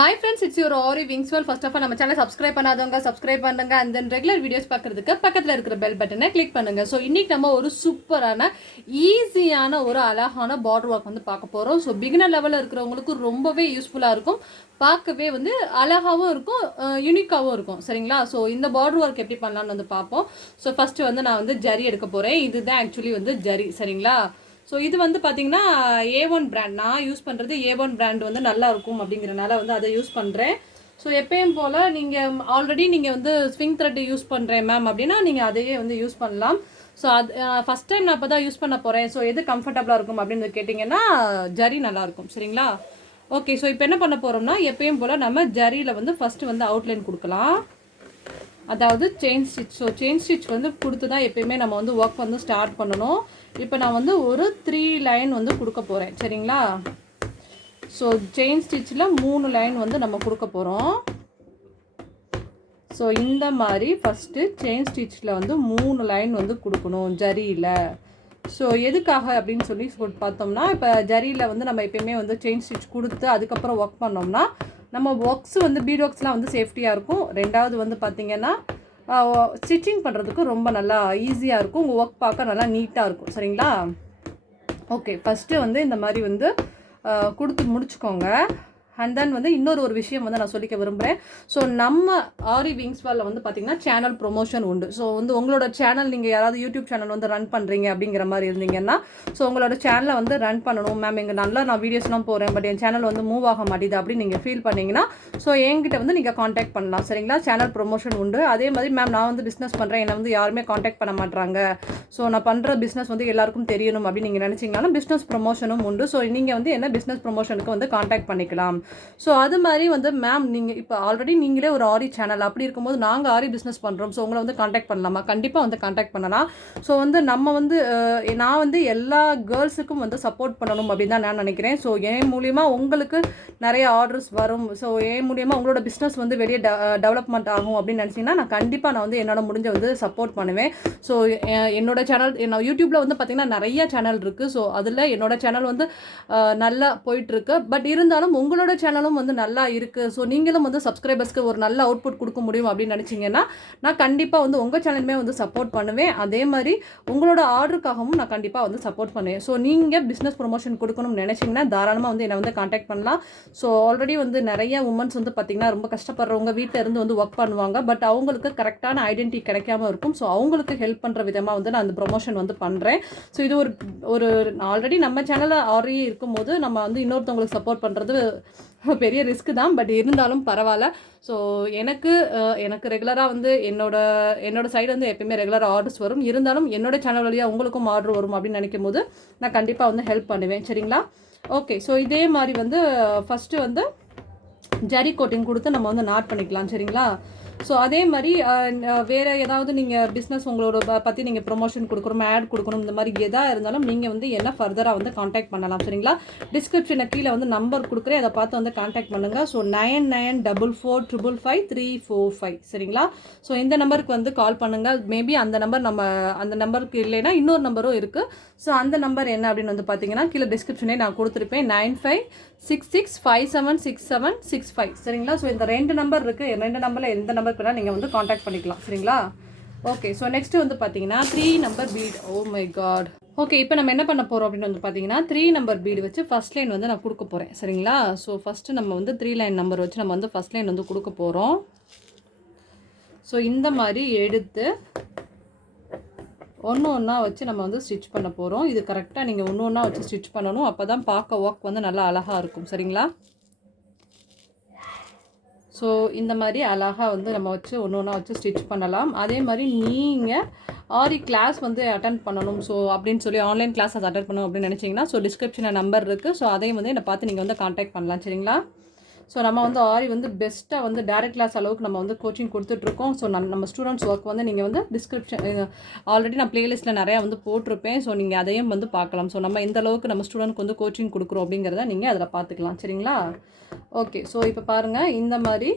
Hi friends, it's your Aariwingsworld. First of all, நம்ம சேனலை subscribe பண்ணாதவங்க சப்ஸ்கிரைப் பண்ணுங்க and then ரெகுலர் வீடியோஸ் பார்க்கிறதுக்கு பக்கத்துல இருக்கிற பெல் பட்டனை கிளிக் பண்ணுங்க. ஸோ இன்னைக்கு நம்ம ஒரு சூப்பரான ஈஸியான ஒரு அழகான பார்டர் ஒர்க் வந்து பார்க்க போறோம். ஸோ பிகினர் லெவலில் இருக்கிறவங்களுக்கு ரொம்பவே யூஸ்ஃபுல்லாக இருக்கும். பார்க்கவே வந்து அழகாகவும் இருக்கும், யூனிக்காகவும் இருக்கும். சரிங்களா? ஸோ இந்த பார்டர் ஒர்க் எப்படி பண்ணலாம்னு வந்து பார்ப்போம். ஸோ ஃபர்ஸ்ட் வந்து நான் வந்து ஜரி எடுக்க போறேன். இதுதான் ஆக்சுவலி வந்து ஜரி. சரிங்களா? ஸோ இது வந்து பார்த்தீங்கன்னா A1 பிராண்ட், நான் யூஸ் பண்ணுறது A1 பிராண்ட் வந்து நல்லா இருக்கும் அப்படிங்கிறனால வந்து அதை யூஸ் பண்ணுறேன். ஸோ எப்பயும் போல் நீங்கள் ஆல்ரெடி நீங்கள் வந்து ஸ்விங் த்ரெட் யூஸ் பண்ணுறேன் மேம் அப்படின்னா நீங்கள் அதையே வந்து யூஸ் பண்ணலாம். ஸோ அது ஃபஸ்ட் டைம் நான் இப்போ தான் யூஸ் பண்ண போகிறேன். ஸோ எது கம்ஃபர்டபுளாக இருக்கும் அப்படின்னு கேட்டிங்கன்னா ஜரி நல்லாயிருக்கும். சரிங்களா? ஓகே, ஸோ இப்போ என்ன பண்ண போகிறோம்னா எப்பயும் போல் நம்ம ஜரியில் வந்து ஃபஸ்ட்டு வந்து அவுட்லைன் கொடுக்கலாம், அதாவது chain stitch. So chain stitch வந்து கொடுத்து தான் எப்பயுமே நம்ம வந்து ஒர்க் வந்து ஸ்டார்ட் பண்ணணும். இப்போ நான் வந்து ஒரு 3 லைன் வந்து கொடுக்க போகிறேன். சரிங்களா? ஸோ செயின் ஸ்டிச்சில் 3 லைன் வந்து நம்ம கொடுக்க போகிறோம். ஸோ இந்த மாதிரி ஃபஸ்ட்டு செயின் ஸ்டிச்சில் வந்து 3 லைன் வந்து கொடுக்கணும் ஜரியில். ஸோ எதுக்காக அப்படின்னு சொல்லி பார்த்தோம்னா, இப்போ ஜரியில் வந்து நம்ம எப்பயுமே வந்து செயின் ஸ்டிச் கொடுத்து அதுக்கப்புறம் ஒர்க் பண்ணோம்னா நம்ம ஒர்க்ஸ் வந்து பீட் ஒர்க்ஸ்லாம் வந்து சேஃப்டியாக இருக்கும். ரெண்டாவது வந்து பார்த்திங்கன்னா ஸ்டிச்சிங் பண்ணுறதுக்கு ரொம்ப நல்லா ஈஸியாக இருக்கும். உங்கள் ஒர்க் பார்க்க நல்லா நீட்டாக இருக்கும். சரிங்களா? ஓகே, ஃபஸ்ட்டு வந்து இந்த மாதிரி வந்து கொடுத்து முடிச்சுக்கோங்க. அண்ட் தென் வந்து இன்னொரு விஷயம் வந்து நான் சொல்லிக்க விரும்புகிறேன். ஸோ நம்ம ஆரிவிங்ஸ்வேர்ல்டில் வந்து பார்த்திங்கன்னா சேனல் ப்ரொமோஷன் உண்டு. ஸோ வந்து உங்களோட சேனல் நீங்கள் யாராவது யூடியூப் சேனல் வந்து ரன் பண்ணுறீங்க அப்படிங்கிற மாதிரி இருந்தீங்கன்னா, ஸோ உங்களோட சேனலை வந்து ரன் பண்ணணும் மேம், இங்கே நல்லா நான் வீடியோஸ்லாம் போகிறேன் பட் என் சேனல் வந்து மூவ் ஆக மாட்டேது அப்படின்னு நீங்கள் ஃபீல் பண்ணிங்கன்னா ஸோ என்கிட்ட வந்து நீங்கள் காண்டாக்ட் பண்ணலாம். சரிங்களா? சேனல் ப்ரொமோஷன் உண்டு. அதே மாதிரி மேம் நான் வந்து பிஸ்னஸ் பண்ணுறேன், என்னை வந்து யாருமே காண்டாக்ட் பண்ண மாட்டாங்க, ஸோ நான் பண்ணுற பிஸ்னஸ் வந்து எல்லாருக்கும் தெரியணும் அப்படின்னு நீங்கள் நினச்சிங்கனாலும் பிஸ்னஸ் ப்ரொமோஷனும் உண்டு. ஸோ நீங்கள் வந்து என்ன பிஸ்னஸ் ப்ரொமோஷனுக்கு வந்து காண்டாக்ட் பண்ணிக்கலாம். ஸோ அது மாதிரி வந்து மேம் நீங்கள் இப்போ ஆல்ரெடி நீங்களே ஒரு ஆரி சேனல் அப்படி இருக்கும்போது நாங்கள் ஆரி பிஸ்னஸ் பண்ணுறோம், ஸோ உங்களை வந்து காண்டாக்ட் பண்ணலாமா? கண்டிப்பாக வந்து காண்டாக்ட் பண்ணலாம். ஸோ வந்து நம்ம வந்து நான் வந்து எல்லா கேர்ள்ஸுக்கும் வந்து சப்போர்ட் பண்ணணும் அப்படின்னு தான் நான் நினைக்கிறேன். ஸோ என் மூலிமா உங்களுக்கு நிறைய ஆர்டர்ஸ் வரும், ஸோ என் மூலிமா உங்களோட பிஸ்னஸ் வந்து வெளியே டெவலப்மெண்ட் ஆகும் அப்படின்னு நினச்சிங்கன்னா நான் கண்டிப்பாக நான் வந்து என்னோட முடிஞ்ச வந்து சப்போர்ட் பண்ணுவேன். ஸோ என்னோட சேனல் என்ன யூடியூப்பில் வந்து பார்த்திங்கன்னா நிறைய சேனல் இருக்குது. ஸோ அதில் என்னோட சேனல் வந்து நல்லா போயிட்டுருக்கு. பட் இருந்தாலும் உங்களோட சேனலும் வந்து நல்லா இருக்குது, ஸோ நீங்களும் வந்து சப்ஸ்கிரைபர்ஸ்க்கு ஒரு நல்ல அவுட்புட் கொடுக்க முடியும் அப்படின்னு நினச்சிங்கன்னா நான் கண்டிப்பாக வந்து உங்கள் சேனலுமே வந்து சப்போர்ட் பண்ணுவேன். அதே மாதிரி உங்களோட ஆர்டருக்காகவும் நான் கண்டிப்பாக வந்து சப்போர்ட் பண்ணுவேன். ஸோ நீங்கள் பிஸ்னஸ் ப்ரொமோஷன் கொடுக்கணும்னு நினச்சிங்கன்னா தாராளமாக வந்து என்னை வந்து காண்டாக்ட் பண்ணலாம். ஸோ ஆல்ரெடி வந்து நிறைய உமன்ஸ் வந்து பார்த்திங்கன்னா ரொம்ப கஷ்டப்படுறவங்க வீட்டில் இருந்து வந்து ஒர்க் பண்ணுவாங்க, பட் அவங்களுக்கு கரெக்டான ஐடென்டிட்டி கிடைக்காம இருக்கும். ஸோ அவங்களுக்கு ஹெல்ப் பண்ணுற விதமாக வந்து நான் அந்த ப்ரொமோஷன் வந்து பண்ணுறேன். ஸோ இது ஒரு ஆல்ரெடி நம்ம சேனலில் ஆல்ரெடி இருக்கும்போது நம்ம வந்து இன்னொருத்தவங்களுக்கு சப்போர்ட் பண்ணுறது பெரிய ரிஸ்க்கு தான், பட் இருந்தாலும் பரவாயில்ல. ஸோ எனக்கு ரெகுலராக வந்து என்னோட சைடு வந்து எப்பயுமே ரெகுலராக ஆர்டர்ஸ் வரும். இருந்தாலும் என்னோட சேனல் வழியாக உங்களுக்கும் ஆர்டர் வரும் அப்படின்னு நினைக்கும் போது நான் கண்டிப்பாக வந்து ஹெல்ப் பண்ணுவேன். சரிங்களா? ஓகே, ஸோ இதே மாதிரி வந்து ஃபஸ்ட்டு வந்து ஜரி கோட்டிங் கொடுத்து நம்ம வந்து நாட் பண்ணிக்கலாம். சரிங்களா? ஸோ அதே மாதிரி வேறு ஏதாவது நீங்கள் பிஸ்னஸ் உங்களோட பற்றி நீங்கள் ப்ரொமோஷன் கொடுக்கணும், ஆட் கொடுக்கணும், இந்த மாதிரி எதாக இருந்தாலும் நீங்கள் வந்து என்ன ஃபர்தராக வந்து காண்டாக்ட் பண்ணலாம். சரிங்களா? டிஸ்கிரிப்ஷனில் கீழே வந்து நம்பர் கொடுக்குறேன், அதை பார்த்து வந்து காண்டாக்ட் பண்ணுங்கள். ஸோ 9944555545. சரிங்களா? ஸோ இந்த நம்பருக்கு வந்து கால் பண்ணுங்கள். மேபி அந்த நம்பருக்கு இல்லைன்னா இன்னொரு நம்பரும் இருக்குது. ஸோ அந்த நம்பர் என்ன அப்படின்னு வந்து பார்த்தீங்கன்னா கீழே டிஸ்கிரிப்ஷனே நான் கொடுத்துருப்பேன், 9566576765. சரிங்களா? ஸோ இந்த 2 நம்பர் இருக்குது. 2 நம்பரில் எந்த நம்பருக்கு வேணால் நீங்கள் வந்து காண்டாக்ட் பண்ணிக்கலாம். சரிங்களா? ஓகே, ஸோ நெக்ஸ்ட்டு வந்து பார்த்தீங்கன்னா 3 number bead. Oh my god. Okay, இப்போ நம்ம என்ன பண்ண போகிறோம் அப்படின்னு வந்து பார்த்தீங்கன்னா 3 நம்பர் பீடு வச்சு ஃபஸ்ட் லைன் வந்து நான் கொடுக்க போகிறேன். சரிங்களா? ஸோ ஃபஸ்ட்டு நம்ம வந்து 3 லைன் நம்பர் வச்சு நம்ம வந்து ஃபஸ்ட் லைன் வந்து கொடுக்க போகிறோம். ஸோ இந்த மாதிரி எடுத்து ஒன்றா வச்சு நம்ம வந்து ஸ்டிச் பண்ண போகிறோம். இது கரெக்டாக நீங்கள் ஒன்றா வச்சு ஸ்டிச் பண்ணணும், அப்போ தான் பார்க்க ஒர்க் வந்து நல்லா அழகாக இருக்கும். சரிங்களா? ஸோ இந்த மாதிரி அழகாக வந்து நம்ம வச்சு ஒன்றா வச்சு ஸ்டிச் பண்ணலாம். அதே மாதிரி நீங்கள் ஆரி கிளாஸ் வந்து அட்டென்ட் பண்ணணும் ஸோ அப்படின்னு சொல்லி ஆன்லைன் கிளாஸ் அதை அட்டென்ட் பண்ணணும் அப்படின்னு நினச்சிங்கன்னா ஸோ டிஸ்கிரிப்ஷனில் நம்பர் இருக்குது. ஸோ அதையும் வந்து என்னை பார்த்து நீங்கள் வந்து காண்டாக்ட் பண்ணலாம். சரிங்களா? ஸோ நம்ம வந்து ஆரி வந்து பெஸ்ட்டாக வந்து டேரக்ட் கிளாஸ் அளவுக்கு நம்ம வந்து கோச்சிங் கொடுத்துட்ருக்கோம். ஸோ நம்ம ஸ்டூடெண்ட்ஸ் ஒர்க் வந்து நீங்கள் வந்து டிஸ்கிரிப்ஷன் ஆல்ரெடி நான் ப்ளேலிஸ்ட்டில் நிறையா வந்து போட்டிருப்பேன். ஸோ நீங்கள் அதையும் வந்து பார்க்கலாம். ஸோ நம்ம எந்த அளவுக்கு நம்ம ஸ்டூடெண்ட்க்கு வந்து கோச்சிங் கொடுக்குறோம் அப்படிங்கிறத நீங்கள் அதில் பார்த்துக்கலாம். சரிங்களா? ஓகே, ஸோ இப்போ பாருங்கள், இந்த மாதிரி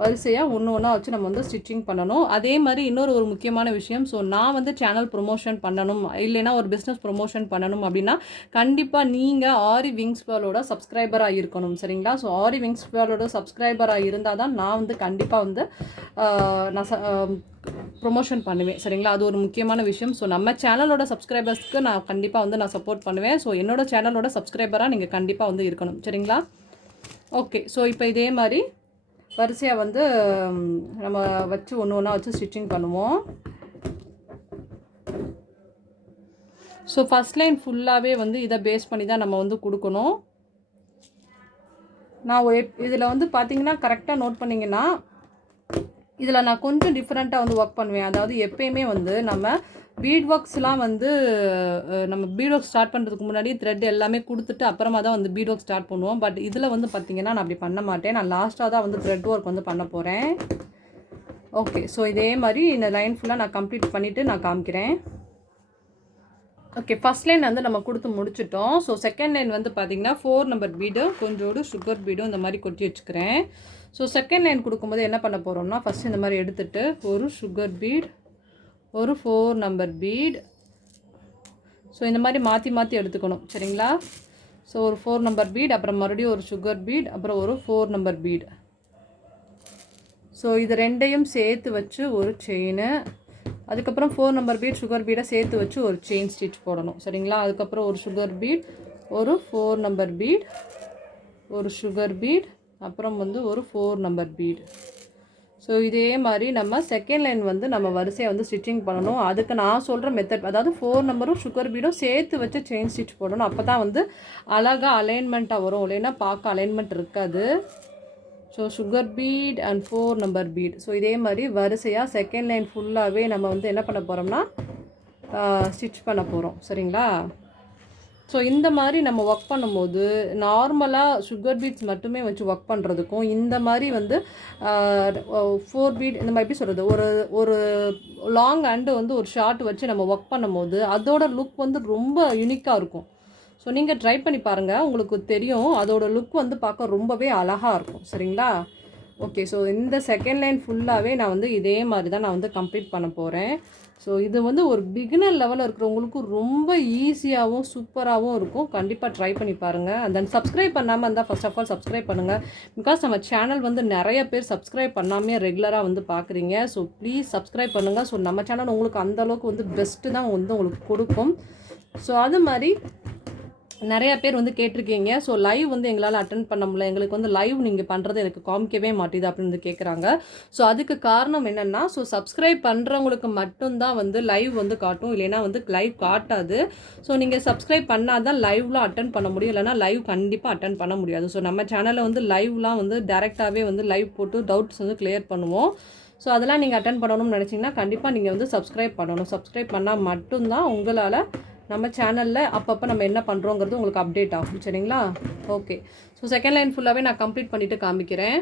வரிசையாக ஒன்று ஒன்றா வச்சு நம்ம வந்து ஸ்டிச்சிங் பண்ணணும். அதே மாதிரி இன்னொரு முக்கியமான விஷயம், ஸோ நான் வந்து சேனல் ப்ரொமோஷன் பண்ணணும், இல்லைனா ஒரு பிஸ்னஸ் ப்ரொமோஷன் பண்ணணும் அப்படின்னா கண்டிப்பாக நீங்கள் ஆரி விங்ஸ் வேர்ல்டோட சப்ஸ்கிரைபராக இருக்கணும். சரிங்களா? ஸோ ஆரி விங்ஸ் வேர்ல்டோட சப்ஸ்கிரைபராக இருந்தால் தான் நான் வந்து கண்டிப்பாக வந்து நான் ப்ரொமோஷன் பண்ணுவேன். சரிங்களா? அது ஒரு முக்கியமான விஷயம். ஸோ நம்ம சேனலோட சப்ஸ்கிரைபர்ஸ்க்கு நான் கண்டிப்பாக வந்து நான் சப்போர்ட் பண்ணுவேன். ஸோ என்னோட சேனலோட சப்ஸ்கிரைபராக நீங்கள் கண்டிப்பாக வந்து இருக்கணும். சரிங்களா? ஓகே. ஸோ இப்போ இதே மாதிரி வரிசையாக வந்து நம்ம வச்சு ஒன்று ஒன்றா வச்சு ஸ்டிச்சிங் பண்ணுவோம். ஸோ ஃபஸ்ட் லைன் ஃபுல்லாகவே வந்து இதை பேஸ் பண்ணி தான் நம்ம வந்து கொடுக்கணும். நான் இதில் வந்து பார்த்திங்கன்னா கரெக்டாக நோட் பண்ணிங்கன்னா இதில் நான் கொஞ்சம் டிஃப்ரெண்ட்டாக வந்து ஒர்க் பண்ணுவேன். அதாவது எப்பயுமே வந்து நம்ம பீட் ஒர்க்ஸ்லாம் வந்து நம்ம பீட் ஒர்க் ஸ்டார்ட் பண்ணுறதுக்கு முன்னாடி த்ரெட் எல்லாமே கொடுத்துட்டு அப்புறமா தான் வந்து பீட் ஒர்க் ஸ்டார்ட் பண்ணுவோம். பட் இதில் வந்து பார்த்திங்கன்னா நான் அப்படி பண்ண மாட்டேன். நான் லாஸ்ட்டாக தான் வந்து த்ரெட் ஒர்க் வந்து பண்ண போகிறேன். ஓகே. ஸோ இதே மாதிரி இந்த லைன் ஃபுல்லாக நான் கம்ப்ளீட் பண்ணிவிட்டு நான் காமிக்கிறேன். ஓகே. ஃபஸ்ட் லைன் வந்து நம்ம கொடுத்து முடிச்சிட்டோம். ஸோ செகண்ட் லைன் வந்து பார்த்திங்கன்னா 4 நம்பர் பீடு கொஞ்சோடு சுகர் பீடும் இந்த மாதிரி கொட்டி வச்சுக்கிறேன். ஸோ செகண்ட் லைன் கொடுக்கும்போது என்ன பண்ண போகிறோம்னா ஃபஸ்ட்டு இந்த மாதிரி எடுத்துகிட்டு ஒரு சுகர் பீட், ஒரு 4 நம்பர் பீட், ஸோ இந்த மாதிரி மாற்றி மாற்றி எடுத்துக்கணும். சரிங்களா? ஸோ ஒரு 4 நம்பர் பீட், அப்புறம் மறுபடியும் ஒரு சுகர் பீட், அப்புறம் ஒரு 4 நம்பர் பீட். ஸோ இது ரெண்டையும் சேர்த்து வச்சு ஒரு செயினு, அதுக்கப்புறம் 4 நம்பர் பீட் சுகர் பீடை சேர்த்து வச்சு ஒரு செயின் ஸ்டிச் போடணும். சரிங்களா? அதுக்கப்புறம் ஒரு சுகர் பீட், ஒரு 4 நம்பர் பீட், ஒரு சுகர் பீட், அப்புறம் வந்து ஒரு 4 நம்பர் பீட். ஸோ இதே மாதிரி நம்ம செகண்ட் லைன் வந்து நம்ம வரிசையை வந்து ஸ்டிச்சிங் பண்ணணும். அதுக்கு நான் சொல்கிற மெத்தட், அதாவது 4 நம்பரும் சுகர் பீடும் சேர்த்து வச்சு செயின் ஸ்டிச் போடணும். அப்போ தான் வந்து அழகாக அலைன்மெண்ட்டாக வரும், இல்லைன்னா பார்க்க அலைன்மெண்ட் இருக்காது. So sugar beat and 4 number beat. So இதே மாதிரி வரிசையாக செகண்ட் லைன் ஃபுல்லாகவே நம்ம வந்து என்ன பண்ண போகிறோம்னா ஸ்டிச் பண்ண போகிறோம். சரிங்களா? ஸோ இந்த மாதிரி நம்ம ஒர்க் பண்ணும்போது நார்மலாக சுகர் பீட்ஸ் மட்டுமே வச்சு ஒர்க் பண்ணுறதுக்கும் இந்த மாதிரி வந்து 4 பீட் இந்த மாதிரி எப்படி சொல்கிறது, ஒரு லாங் அண்டு வந்து ஒரு ஷார்ட் வச்சு நம்ம ஒர்க் பண்ணும்போது அதோட லுக் வந்து ரொம்ப யூனிக்காக இருக்கும். ஸோ நீங்கள் ட்ரை பண்ணி பாருங்கள், உங்களுக்கு தெரியும் அதோட லுக் வந்து பார்க்க ரொம்பவே அழகாக இருக்கும். சரிங்களா? ஓகே. ஸோ இந்த செகண்ட் லைன் ஃபுல்லாகவே நான் வந்து இதே மாதிரி தான் நான் வந்து கம்ப்ளீட் பண்ண போகிறேன். ஸோ இது வந்து ஒரு பிகினர் லெவலில் இருக்கிறவங்களுக்கு ரொம்ப ஈஸியாகவும் சூப்பராகவும் இருக்கும். கண்டிப்பாக ட்ரை பண்ணி பாருங்கள். அண்ட் தென் சப்ஸ்கிரைப் பண்ணாமல் இருந்தால் ஃபர்ஸ்ட் ஆஃப் ஆல் சப்ஸ்கிரைப் பண்ணுங்கள். பிகாஸ் நம்ம சேனல் வந்து நிறைய பேர் சப்ஸ்கிரைப் பண்ணாமே ரெகுலராக வந்து பார்க்குறீங்க. ஸோ ப்ளீஸ் சப்ஸ்கிரைப் பண்ணுங்கள். ஸோ நம்ம சேனல் உங்களுக்கு அந்தளவுக்கு வந்து பெஸ்ட்டு தான் வந்து உங்களுக்கு கொடுக்கும். ஸோ அது மாதிரி நிறையா பேர் வந்து கேட்டிருக்கீங்க, ஸோ லைவ் வந்து எங்களால் அட்டென்ட் பண்ண முடியல, எங்களுக்கு வந்து லைவ் நீங்கள் பண்ணுறது எனக்கு காமிக்கவே மாட்டேது அப்படின்னு வந்து கேட்குறாங்க. ஸோ அதுக்கு காரணம் என்னென்னா, ஸோ சப்ஸ்கிரைப் பண்ணுறவங்களுக்கு மட்டும்தான் வந்து லைவ் வந்து காட்டும், இல்லைனா வந்து லைவ் காட்டாது. ஸோ நீங்கள் சப்ஸ்கிரைப் பண்ணால் தான் லைவ்லாம் அட்டென்ட் பண்ண முடியும், இல்லைனா லைவ் கண்டிப்பாக அட்டென்ட் பண்ண முடியாது. ஸோ நம்ம சேனலில் வந்து லைவ்லாம் வந்து டேரெக்டாகவே வந்து லைவ் போட்டு டவுட்ஸ் வந்து கிளியர் பண்ணுவோம். ஸோ அதெல்லாம் நீங்கள் அட்டென்ட் பண்ணணும்னு நினச்சிங்கன்னா கண்டிப்பாக நீங்கள் வந்து சப்ஸ்கிரைப் பண்ணணும். சப்ஸ்கிரைப் பண்ணால் மட்டும்தான் உங்களால் நம்ம சேனலில் அப்பப்போ நம்ம என்ன பண்ணுறோங்கிறது உங்களுக்கு அப்டேட் ஆகும். சரிங்களா? ஓகே. ஸோ செகண்ட் லைன் ஃபுல்லாகவே நான் கம்ப்ளீட் பண்ணிவிட்டு காமிக்கிறேன்.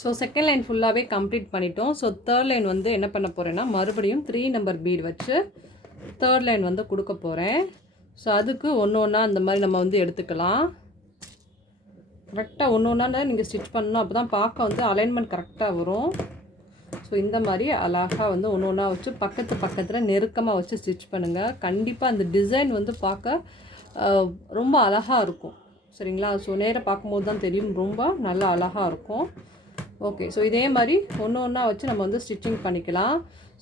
ஸோ செகண்ட் லைன் ஃபுல்லாகவே கம்ப்ளீட் பண்ணிட்டோம். ஸோ தேர்ட் லைன் வந்து என்ன பண்ண போகிறேன்னா மறுபடியும் 3 நம்பர் பீட் வச்சு தேர்ட் லைன் வந்து கொடுக்க போகிறேன். ஸோ அதுக்கு ஒன்று ஒன்றா அந்த மாதிரி நம்ம வந்து எடுத்துக்கலாம். கரெக்டாக ஒன்று ஒன்றா நீங்கள் ஸ்டிச் பண்ணணும், அப்போ தான் பார்க்க வந்து அலைன்மெண்ட் கரெக்டாக வரும். ஸோ இந்த மாதிரி அழகாக வந்து ஒன்று ஒன்றா வச்சு பக்கத்தில் நெருக்கமாக வச்சு ஸ்டிச் பண்ணுங்கள். கண்டிப்பாக அந்த டிசைன் வந்து பார்க்க ரொம்ப அழகாக இருக்கும். சரிங்களா? ஸோ நேராக பார்க்கும்போது தான் தெரியும், ரொம்ப நல்லா அழகாக இருக்கும். ஓகே. ஸோ இதே மாதிரி ஒன்று ஒன்றா வச்சு நம்ம வந்து ஸ்டிச்சிங் பண்ணிக்கலாம்.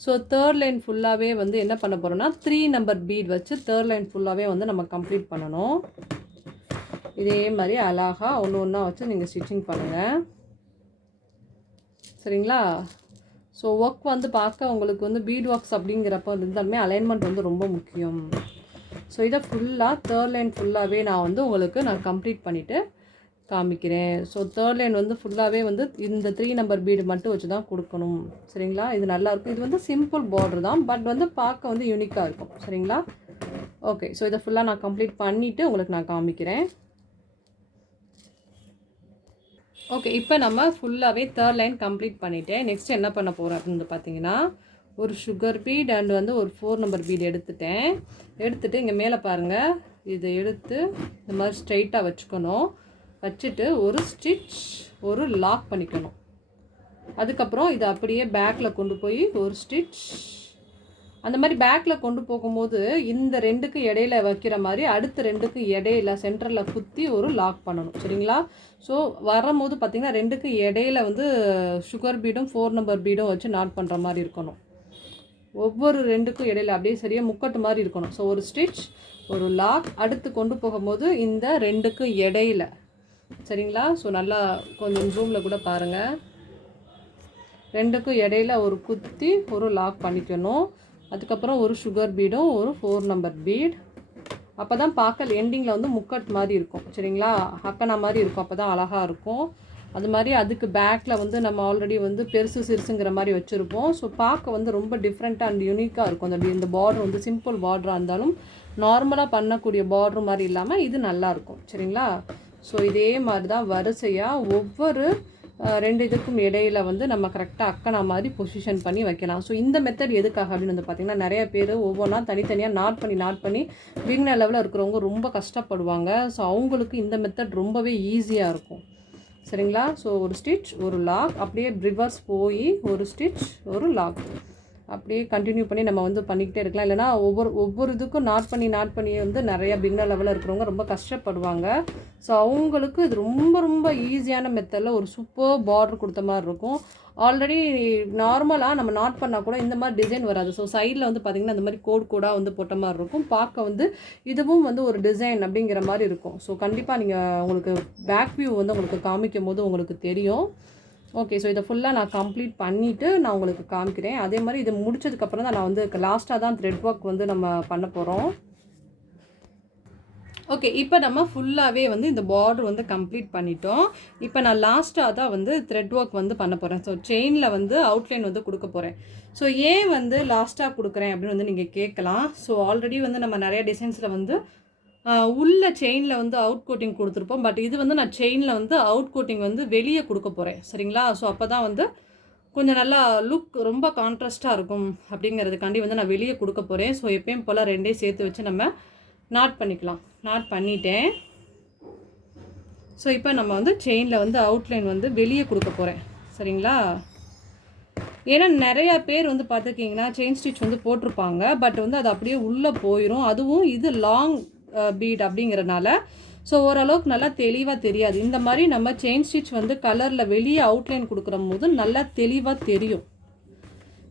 ஸோ தேர்ட் லைன் ஃபுல்லாகவே வந்து என்ன பண்ண போகிறோன்னா 3 நம்பர் பீட் வச்சு தேர்ட் லைன் ஃபுல்லாகவே வந்து நம்ம கம்ப்ளீட் பண்ணணும். இதே மாதிரி அழகாக ஒன்று ஒன்றா வச்சு நீங்கள் ஸ்டிச்சிங் பண்ணுங்கள். சரிங்களா? ஸோ ஒர்க் வந்து பார்க்க உங்களுக்கு வந்து பீட் ஒர்க்ஸ் அப்படிங்கிறப்ப இருந்தாலுமே அலைன்மெண்ட் வந்து ரொம்ப முக்கியம். ஸோ இதை ஃபுல்லாக தேர்ட் லைன் ஃபுல்லாகவே நான் கம்ப்ளீட் பண்ணிவிட்டு காமிக்கிறேன். ஸோ தேர்ட் லைன் வந்து ஃபுல்லாகவே வந்து இந்த 3 நம்பர் பீடு மட்டும் வச்சு தான் கொடுக்கணும். சரிங்களா? இது நல்லாயிருக்கும். இது வந்து சிம்பிள் பார்டர் தான், பட் வந்து பார்க்க வந்து யூனிக்காக இருக்கும். சரிங்களா? ஓகே. ஸோ இதை ஃபுல்லாக நான் கம்ப்ளீட் பண்ணிவிட்டு உங்களுக்கு நான் காமிக்கிறேன். ஓகே. இப்போ நம்ம ஃபுல்லாகவே தேர்ட் லைன் கம்ப்ளீட் பண்ணிவிட்டேன். நெக்ஸ்ட் என்ன பண்ண போகிறோம் அப்படின்னு பார்த்தீங்கன்னா ஒரு சுகர் பீட் அண்ட் வந்து ஒரு 4 நம்பர் பீட் எடுத்துகிட்டு இங்கே மேலே பாருங்கள், இதை எடுத்து இந்த மாதிரி ஸ்ட்ரைட்டாக வச்சுக்கணும். வச்சுட்டு ஒரு ஸ்டிச் ஒரு லாக் பண்ணிக்கணும். அதுக்கப்புறம் இதை அப்படியே பேக்கில் கொண்டு போய் ஒரு ஸ்டிச். அந்த மாதிரி பேக்கில் கொண்டு போகும்போது இந்த ரெண்டுக்கு இடையில வைக்கிற மாதிரி அடுத்த ரெண்டுக்கு இடையில சென்டரில் குத்தி ஒரு லாக் பண்ணணும். சரிங்களா? ஸோ வரும்போது பார்த்திங்கன்னா ரெண்டுக்கு இடையில வந்து சுகர் பீடும் 4 நம்பர் பீடும் வச்சு நாட் பண்ணுற மாதிரி இருக்கணும். ஒவ்வொரு ரெண்டுக்கும் இடையில அப்படியே சரியாக முக்கட்டு மாதிரி இருக்கணும். ஸோ ஒரு ஸ்டிச், ஒரு லாக், அடுத்து கொண்டு போகும்போது இந்த ரெண்டுக்கு இடையில. சரிங்களா? ஸோ நல்லா கொஞ்சம் ஜூமில் கூட பாருங்கள். ரெண்டுக்கும் இடையில ஒரு குத்தி ஒரு லாக் பண்ணிக்கணும். அதுக்கப்புறம் ஒரு சுகர் பீடும் ஒரு 4 நம்பர் பீட். அப்போ தான் பார்க்க எண்டிங்கில் வந்து முக்கட் மாதிரி இருக்கும். சரிங்களா? அக்கனா மாதிரி இருக்கும். அப்போ தான் அழகாக இருக்கும். அது மாதிரி அதுக்கு பேக்கில் வந்து நம்ம ஆல்ரெடி வந்து பெருசு சிறுசுங்கிற மாதிரி வச்சுருப்போம். ஸோ பார்க்க வந்து ரொம்ப டிஃப்ரெண்ட்டாக அண்ட் யூனிக்காக இருக்கும். இந்த பார்டர் வந்து சிம்பிள் பார்டராக இருந்தாலும் நார்மலாக பண்ணக்கூடிய பார்டர் மாதிரி இல்லாமல் இது நல்லாயிருக்கும். சரிங்களா? ஸோ இதே மாதிரி தான் வரிசையாக ஒவ்வொரு 2 இதுக்கும் இடையில வந்து நம்ம கரெக்டாக அக்கனா மாதிரி பொசிஷன் பண்ணி வைக்கலாம். ஸோ இந்த மெத்தட் எதுக்காக அப்படின்னு வந்து பார்த்திங்கன்னா நிறைய பேர் ஒவ்வொன்றா தனித்தனியாக நாட் பண்ணி பிகினர் லெவலில் இருக்கிறவங்க ரொம்ப கஷ்டப்படுவாங்க. ஸோ அவங்களுக்கு இந்த மெத்தட் ரொம்பவே ஈஸியாக இருக்கும். சரிங்களா? ஸோ ஒரு ஸ்டிச், ஒரு லாக், அப்படியே ரிவர்ஸ் போய் ஒரு ஸ்டிச், ஒரு லாக், அப்படியே கண்டினியூ பண்ணி நம்ம வந்து பண்ணிக்கிட்டே இருக்கலாம். இல்லைனா ஒவ்வொரு இதுக்கும் நாட் பண்ணி வந்து நிறைய பிகினர் லெவலில் இருக்கிறவங்க ரொம்ப கஷ்டப்படுவாங்க. ஸோ அவங்களுக்கு இது ரொம்ப ஈஸியான மெத்தடில் ஒரு சூப்பர் பார்டர் கொடுத்த மாதிரி இருக்கும். ஆல்ரெடி நார்மலாக நம்ம நாட் பண்ணால் கூட இந்த மாதிரி டிசைன் வராது. ஸோ சைடில் வந்து பார்த்திங்கன்னா இந்த மாதிரி கோடாக வந்து போட்ட மாதிரி இருக்கும். பார்க்க வந்து இதுவும் வந்து ஒரு டிசைன் அப்படிங்கிற மாதிரி இருக்கும். ஸோ கண்டிப்பாக நீங்கள் உங்களுக்கு பேக் வியூ வந்து உங்களுக்கு காமிக்கும் போது உங்களுக்கு தெரியும். ஓகே, ஸோ இதை ஃபுல்லாக நான் கம்ப்ளீட் பண்ணிவிட்டு நான் உங்களுக்கு காமிக்கிறேன். அதே மாதிரி இது முடிச்சதுக்கப்புறம் தான் நான் வந்து லாஸ்ட்டாக தான் த்ரெட் ஒர்க் வந்து நம்ம பண்ண போகிறோம். ஓகே, இப்போ நம்ம ஃபுல்லாகவே வந்து இந்த பார்டர் வந்து கம்ப்ளீட் பண்ணிட்டோம். இப்போ நான் லாஸ்ட்டாக தான் வந்து த்ரெட் ஒர்க் வந்து பண்ண போகிறேன். ஸோ செயினில் வந்து அவுட்லைன் வந்து கொடுக்க போகிறேன். ஸோ ஏன் வந்து லாஸ்ட்டாக கொடுக்குறேன் அப்படின்னு வந்து நீங்கள் கேட்கலாம். ஸோ ஆல்ரெடி வந்து நம்ம நிறைய டிசைன்ஸில் வந்து உள்ள செயினில் வந்து அவுட் கோட்டிங் கொடுத்துருப்போம். பட் இது வந்து நான் செயினில் வந்து அவுட் கோட்டிங் வந்து வெளியே கொடுக்க போகிறேன். சரிங்களா? ஸோ அப்போ தான் வந்து கொஞ்சம் நல்லா லுக் ரொம்ப கான்ட்ராஸ்ட்டாக இருக்கும் அப்படிங்கிறதுக்காண்டி வந்து நான் வெளியே கொடுக்க போகிறேன். ஸோ எப்பயும் போல் 2 சேர்த்து வச்சு நம்ம நாட் பண்ணிக்கலாம். நாட் பண்ணிட்டேன். ஸோ இப்போ நம்ம வந்து செயினில் வந்து அவுட்லைன் வந்து வெளியே கொடுக்க போகிறேன். சரிங்களா? ஏன்னா நிறையா பேர் வந்து பார்த்துக்கிங்கன்னா செயின் ஸ்டிச் வந்து போட்டிருப்பாங்க. பட் வந்து அது அப்படியே உள்ளே போயிடும். அதுவும் இது லாங் பீட் அப்படிங்கிறனால ஸோ ஓரளவுக்கு நல்லா தெளிவாக தெரியாது. இந்த மாதிரி நம்ம செயின் ஸ்டிச் வந்து கலரில் வெளியே அவுட்லைன் கொடுக்குற போது நல்லா தெளிவாக தெரியும்.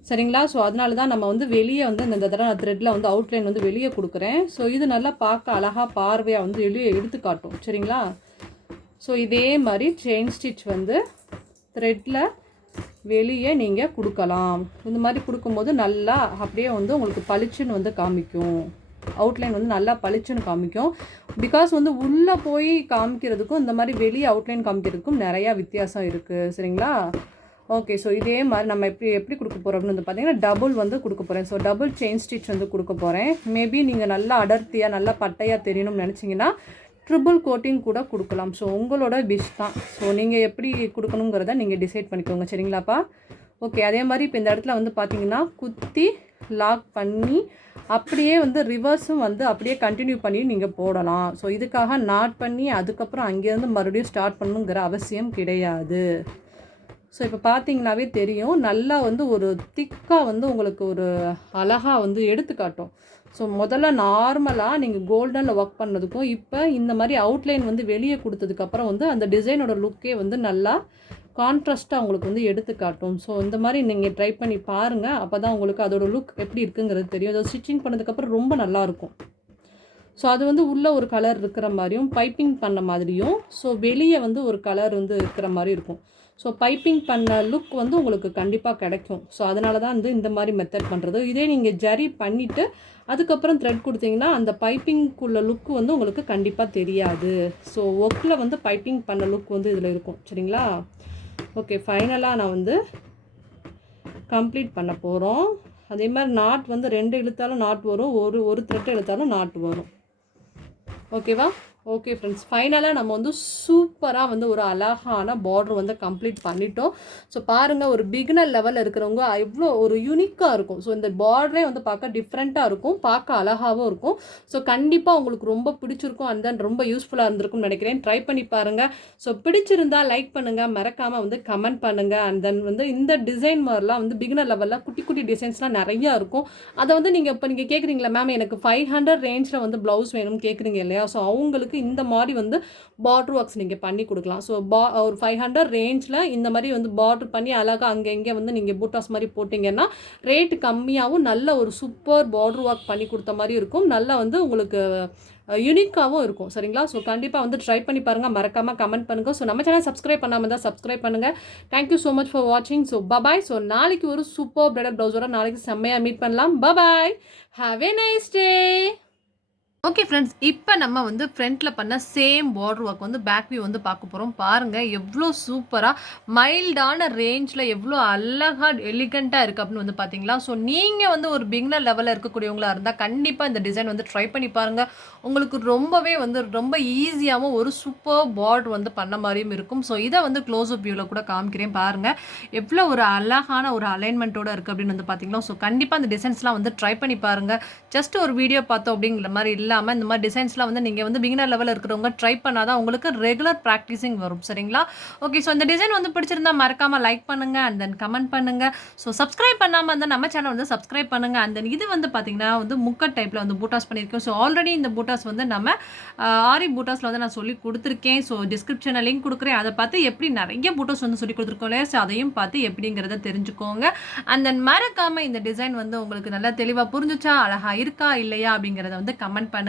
சரிங்களா? ஸோ அதனால தான் நம்ம வந்து வெளியே வந்து இந்த தடவை நான் த்ரெட்டில் வந்து அவுட்லைன் வந்து வெளியே கொடுக்குறேன். ஸோ இது நல்லா பார்க்க அழகாக பார்வையாக வந்து வெளியே எடுத்து காட்டும். சரிங்களா? ஸோ இதே மாதிரி செயின் ஸ்டிச் வந்து த்ரெட்டில் வெளியே நீங்கள் கொடுக்கலாம். இந்த மாதிரி கொடுக்கும்போது நல்லா அப்படியே வந்து உங்களுக்கு பளிச்சுன்னு வந்து காமிக்கும். அவுட்லைன் வந்து நல்லா பளிச்சுன்னு காமிக்கும். பிகாஸ் வந்து உள்ளே போய் காமிக்கிறதுக்கும் இந்த மாதிரி வெளியே அவுட்லைன் காமிக்கிறதுக்கும் நிறையா வித்தியாசம் இருக்குது. சரிங்களா? ஓகே, ஸோ இதே மாதிரி நம்ம எப்படி கொடுக்க போகிறோம் அப்படின்னு வந்து பார்த்தீங்கன்னா டபுள் வந்து கொடுக்க போகிறேன். ஸோ டபுள் செயின் ஸ்டிச் வந்து கொடுக்க போகிறேன். மேபி நீங்கள் நல்லா அடர்த்தியாக நல்லா பட்டையாக தெரியணும்னு நினச்சிங்கன்னா ட்ரிபிள் கோட்டிங் கூட கொடுக்கலாம். ஸோ உங்களோட விஷ் தான். ஸோ நீங்கள் எப்படி கொடுக்கணுங்கிறத நீங்கள் டிசைட் பண்ணிக்கோங்க. சரிங்களாப்பா? ஓகே, அதே மாதிரி இப்போ இந்த இடத்துல வந்து பார்த்தீங்கன்னா குத்தி லாக் பண்ணி அப்படியே வந்து ரிவர்ஸும் வந்து அப்படியே கண்டினியூ பண்ணி நீங்கள் போடலாம். ஸோ இதுக்காக நாட் பண்ணி அதுக்கப்புறம் அங்கேருந்து மறுபடியும் ஸ்டார்ட் பண்ணணுங்கிற அவசியம் கிடையாது. ஸோ இப்போ பார்த்தீங்கன்னாவே தெரியும் நல்லா வந்து ஒரு திக்காக வந்து உங்களுக்கு ஒரு அழகாக வந்து எடுத்துக்காட்டும். ஸோ முதல்ல நார்மலாக நீங்கள் கோல்டனில் ஒர்க் பண்ணதுக்கும் இப்போ இந்த மாதிரி அவுட்லைன் வந்து வெளியே கொடுத்ததுக்கப்புறம் வந்து அந்த டிசைனோட லுக்கே வந்து நல்லா கான்ட்ராஸ்ட்டாக உங்களுக்கு வந்து எடுத்துக்காட்டும். ஸோ இந்த மாதிரி நீங்கள் ட்ரை பண்ணி பாருங்கள். அப்போ தான் உங்களுக்கு அதோட லுக் எப்படி இருக்குங்கிறது தெரியும். அதை ஸ்டிச்சிங் பண்ணதுக்கப்புறம் ரொம்ப நல்லாயிருக்கும். ஸோ அது வந்து உள்ளே ஒரு கலர் இருக்கிற மாதிரியும் பைப்பிங் பண்ண மாதிரியும் ஸோ வெளியே வந்து ஒரு கலர் வந்து இருக்கிற மாதிரி இருக்கும். ஸோ பைப்பிங் பண்ண லுக் வந்து உங்களுக்கு கண்டிப்பாக கிடைக்கும். ஸோ அதனால தான் வந்து இந்த மாதிரி மெத்தட் பண்ணுறது. இதே நீங்கள் ஜரி பண்ணிவிட்டு அதுக்கப்புறம் த்ரெட் கொடுத்தீங்கன்னா அந்த பைப்பிங்குள்ள லுக் வந்து உங்களுக்கு கண்டிப்பாக தெரியாது. ஸோ ஒர்க்கில் வந்து பைப்பிங் பண்ண லுக் வந்து இதில் இருக்கும். சரிங்களா? ஓகே, ஃபைனலாக நான் வந்து கம்ப்ளீட் பண்ண போகிறோம். அதே மாதிரி நாட் வந்து 2 இழுத்தாலும் நாட் வரும், ஒரு த்ரெட் இழுத்தாலும் நாட் வரும். ஓகேவா? ஓகே ஃப்ரெண்ட்ஸ், ஃபைனலாக நம்ம வந்து சூப்பராக வந்து ஒரு அழகான பார்டர் வந்து கம்ப்ளீட் பண்ணிட்டோம். ஸோ பாருங்கள், ஒரு பிகினர் லெவலில் இருக்கிறவங்க எவ்வளோ ஒரு யூனிக்காக இருக்கும். ஸோ இந்த பார்டரே வந்து பார்க்க டிஃப்ரெண்ட்டாக இருக்கும், பார்க்க அழகாகவும் இருக்கும். ஸோ கண்டிப்பாக உங்களுக்கு ரொம்ப பிடிச்சிருக்கும் அண்ட் தென் ரொம்ப யூஸ்ஃபுல்லாக இருந்திருக்கும்னு நினைக்கிறேன். ட்ரை பண்ணி பாருங்கள். ஸோ பிடிச்சிருந்தா லைக் பண்ணுங்கள், மறக்காமல் வந்து கமெண்ட் பண்ணுங்கள். அண்ட் தென் வந்து இந்த டிசைன் மாதிரிலாம் வந்து பிகினர் லெவலில் குட்டி குட்டி டிசைன்ஸ்லாம் நிறையா இருக்கும். அதை வந்து நீங்கள் இப்போ நீங்கள் கேட்குறீங்களா மேம் எனக்கு 500 ரேஞ்சில் வந்து ப்ளவுஸ் வேணும்னு கேட்குறீங்க இல்லையா? ஸோ அவங்களுக்கு இந்த மாதிரி வந்து பார்டர் ஒர்க்ஸ் நீங்கள் பண்ணி கொடுக்கலாம். ஸோ ஒரு 500 ரேஞ்சில் இந்த மாதிரி வந்து பார்டர் பண்ணி அழகாக அங்கே வந்து நீங்கள் பூட்டாஸ் மாதிரி போட்டிங்கன்னா ரேட்டு கம்மியாகவும் நல்ல ஒரு சூப்பர் பார்டர் ஒர்க் பண்ணி கொடுத்த மாதிரி இருக்கும். நல்லா வந்து உங்களுக்கு யூனிக்காகவும் இருக்கும். சரிங்களா? ஸோ கண்டிப்பாக வந்து ட்ரை பண்ணி பாருங்கள், மறக்காமல் கமெண்ட் பண்ணுங்கள். ஸோ நம்ம சேனல் சப்ஸ்கிரைப் பண்ணாமல் தான் சப்ஸ்கிரைப் பண்ணுங்கள். தேங்க்யூ ஸோ மச் ஃபார் வாட்சிங். So bye bye. ஸோ நாளைக்கு ஒரு சூப்பர் பிரைடல் ப்ளவுஸோட நாளைக்கு செம்மையாக மீட் பண்ணலாம். Bye bye, have a nice day. Okay friends, இப்போ நம்ம வந்து ஃப்ரண்ட்டில் பண்ண சேம் பார்டர் ஒர்க் வந்து பேக் வியூ வந்து பார்க்க போகிறோம். பாருங்கள் எவ்வளோ சூப்பராக மைல்டான ரேஞ்சில் எவ்வளோ அழகாக எலிகண்ட்டாக இருக்குது அப்படின்னு வந்து பார்த்தீங்களா? ஸோ நீங்கள் வந்து ஒரு பிகினர் லெவலில் இருக்கக்கூடியவங்களா இருந்தால் கண்டிப்பாக இந்த டிசைன் வந்து ட்ரை பண்ணி பாருங்கள். உங்களுக்கு ரொம்பவே வந்து ரொம்ப ஈஸியாகவும் ஒரு சூப்பர் பார்டர் வந்து பண்ண மாதிரியும் இருக்கும். ஸோ இதை வந்து க்ளோஸ் அப் வியூவில் கூட காமிக்கிறேன் பாருங்கள், எவ்வளோ ஒரு அழகான ஒரு அலைன்மெண்ட்டோடு இருக்குது அப்படின்னு வந்து பார்த்தீங்களா? ஸோ கண்டிப்பாக அந்த டிசைன்ஸ்லாம் வந்து ட்ரை பண்ணி பாருங்கள். ஜஸ்ட் ஒரு வீடியோ பார்த்தோம் அப்படிங்கிற மாதிரி இல்லை, இந்த மாதிரி டிசைன்ஸ்லாம் வந்து நீங்கள் வந்து பிகினர் லெவலில் இருக்கிறவங்க ட்ரை பண்ணாதான் உங்களுக்கு ரெகுலர் ப்ராக்டிஸிங் வரும். சரிங்களா? ஓகே. ஸோ இந்த டிசைன் வந்து பிடிச்சிருந்தா மறக்காமல் லைக் பண்ணுங்கள் அண்ட் தென் கமெண்ட் பண்ணுங்கள். ஸோ சப்ஸ்கிரைப் பண்ணாமல் இருந்தால் நம்ம சேனல் வந்து சப்ஸ்கிரைப் பண்ணுங்கள். அண்ட் தென் இது வந்து பார்த்தீங்கன்னா வந்து முக்கட் டைப்பில் வந்து பூட்டாஸ் பண்ணியிருக்கோம். ஸோ ஆல்ரெடி இந்த பூட்டாஸ் வந்து நம்ம ஆரி பூட்டாஸில் வந்து நான் சொல்லி கொடுத்துருக்கேன். ஸோ டிஸ்கிரிப்ஷனில் லிங்க் கொடுக்குறேன், அதை பார்த்து எப்படி நிறைய பூட்டாஸ் வந்து சொல்லி கொடுத்துருக்கோம் இல்லையா? ஸோ அதையும் பார்த்து எப்படிங்கிறத தெரிஞ்சுக்கோங்க. அண்ட் தென் மறக்காமல் இந்த டிசைன் வந்து உங்களுக்கு நல்லா தெளிவாக புரிஞ்சுச்சா, அழகாக இருக்கா இல்லையா அப்படிங்கிறத வந்து கமெண்ட் பண்ணுங்கள்.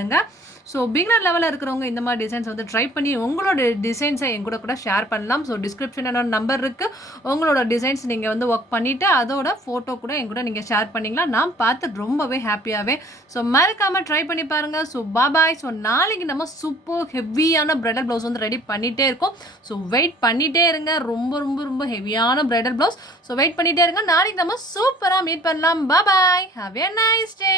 ஸோ பிகினர் லெவலில் இருக்கிறவங்க இந்த மாதிரி டிசைன்ஸ் வந்து ட்ரை பண்ணி உங்களோட டிசைன்ஸை என் கூட ஷேர் பண்ணலாம். ஸோ டிஸ்கிரிப்ஷன் என்னோட நம்பர் இருக்குது, உங்களோட டிசைன்ஸ் நீங்கள் வந்து ஒர்க் பண்ணிவிட்டு அதோட ஃபோட்டோ கூட என் கூட நீங்கள் ஷேர் பண்ணிங்களா, நான் பார்த்து ரொம்பவே ஹாப்பியாகவே. ஸோ மறக்காமல் ட்ரை பண்ணி பாருங்கள். So bye. ஸோ நாளைக்கு நம்ம சூப்பர் ஹெவியான பிரைடல் ப்ளவுஸ் வந்து ரெடி பண்ணிகிட்டே இருக்கோம். ஸோ வெயிட் பண்ணிகிட்டே இருங்க, ரொம்ப ரொம்ப ரொம்ப ஹெவியான பிரைடல் ப்ளவுஸ். ஸோ வெயிட் பண்ணிகிட்டே இருங்க, நாளைக்கு நம்ம சூப்பராக மீட் பண்ணலாம். பாய், ஹாவ் எ நைஸ் டே.